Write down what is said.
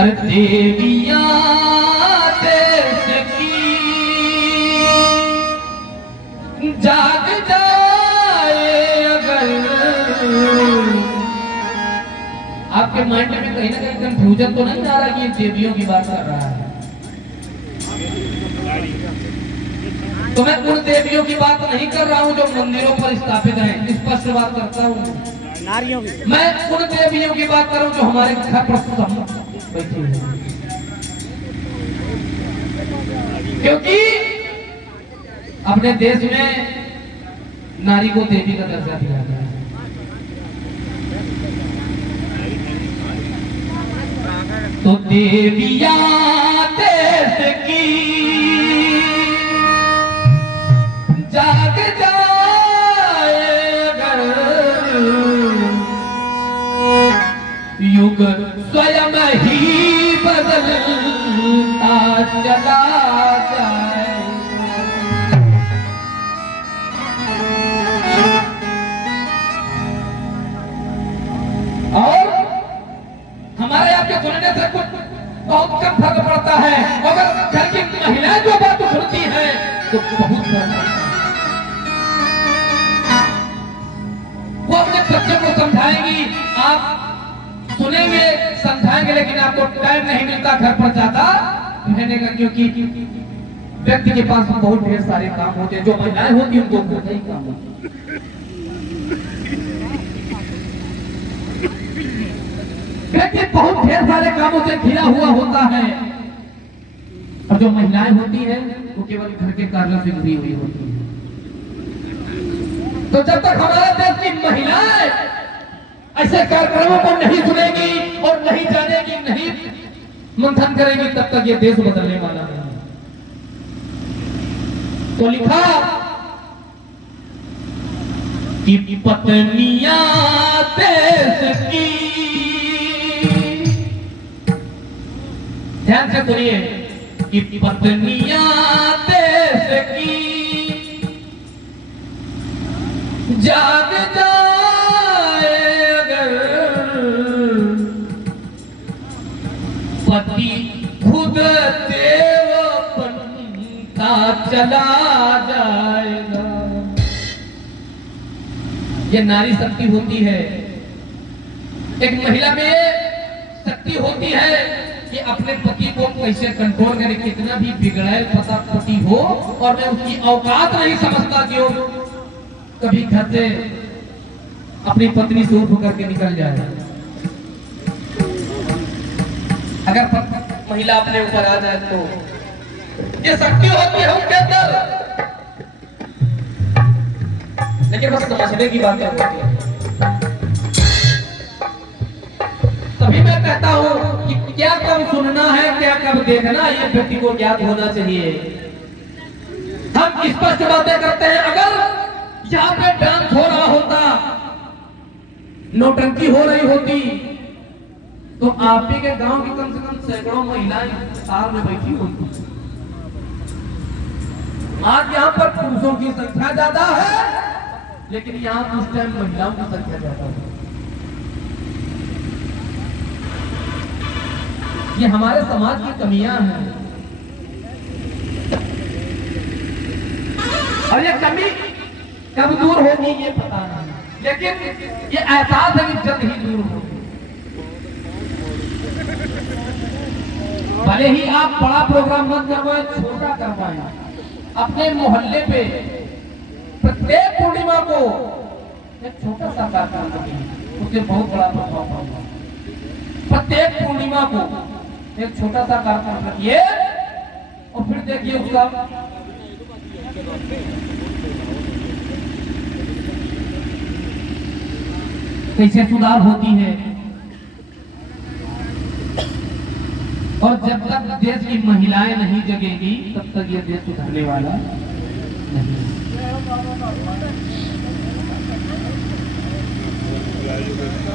अरे देवियां देश की जाग जाए अगर, आपके माइंड में कहीं ना कहीं कंफ्यूजन तो नहीं आ रहा कि ये देवियों की बात कर रहा है? तो मैं उन देवियों की बात नहीं कर रहा हूं जो मंदिरों पर स्थापित हैं, स्पष्ट बात करता हूं। नारियों की मैं उन देवियों की बात कर रहा हूं जो हमारे घर पर बैठी है। क्योंकि अपने देश में नारी को देवी का दर्जा दिया गया है। तो देवियां देश की जाग जाए अगर, युग स्वयं ही बदलता चला जाए। और हमारे आपके सुनने से कुछ बहुत कम फर्क पड़ता है, मगर घर की महिलाएं जो बात सुनती हैं तो बहुत फर्क पड़ता है। वो अपने बच्चे को समझाएंगी, आप सुनेंगे समझाएंगे, लेकिन आपको टाइम नहीं मिलता घर पर जाता रहने का, क्योंकि व्यक्ति के पास बहुत ढेर सारे काम होते हैं। जो महिलाएं होती हैं उनको घर का ही काम होता है। व्यक्ति बहुत ढेर सारे कामों से घिरा हुआ होता है, और जो महिलाएं होती हैं वो केवल घर के कार्यों से घिरी हुई होती है। तो जब तक हमारे देश की महिलाएं ऐसे कार्यक्रमों को नहीं सुनेगी और नहीं जानेगी, नहीं मंथन करेगी, तब तक ये देश बदलने वाला नहीं। तो लिखा कि पत्नियां देश की, ध्यान से सुनिए, कि पत्नियां देश की जाग जाए अगर, पति खुद देव बनता चला जाएगा। ये नारी शक्ति होती है। एक महिला में शक्ति होती है कि अपने पति को कैसे कंट्रोल करे। कितना भी बिगड़ैल पति हो और मैं उसकी औकात नहीं समझता कि वो कभी घर से अपनी पत्नी से उठ करके निकल जाए। अगर महिला अपने ऊपर आ जाए तो ये शक्ति होती है उनके अंदर, लेकिन बस समझने की बात होती है। तभी मैं कहता हूं कि क्या कब सुनना है, क्या कब देखना, ये व्यक्ति को ज्ञात होना चाहिए। हम स्पष्ट बातें करते हैं। अगर यहाँ पे डांस हो रहा होता, नौटंकी हो रही होती, तो आप ही के गांव की कम से कम सैकड़ों महिलाएं साल में बैठी होती। आज यहाँ पर पुरुषों की संख्या ज्यादा है, लेकिन यहाँ उस टाइम महिलाओं की संख्या ज्यादा है। ये हमारे समाज की कमियां हैं, और ये कमी कब दूर होगी ये पता नहीं, लेकिन ये एहसास है कि जल्द ही दूर होगी। भले ही आप बड़ा प्रोग्राम मत करवाएं, छोटा करवाएं। अपने मोहल्ले पे प्रत्येक पूर्णिमा को एक छोटा सा कार्यक्रम करें, उससे बहुत बड़ा प्रभाव पड़ेगा। प्रत्येक पूर्णिमा को एक छोटा सा कार्यक्रम रखिए और फिर देखिए उसका कैसे सुधार होती है। और जब तक देश की महिलाएं नहीं जगेगी तब तक ये देश सुधरने वाला नहीं।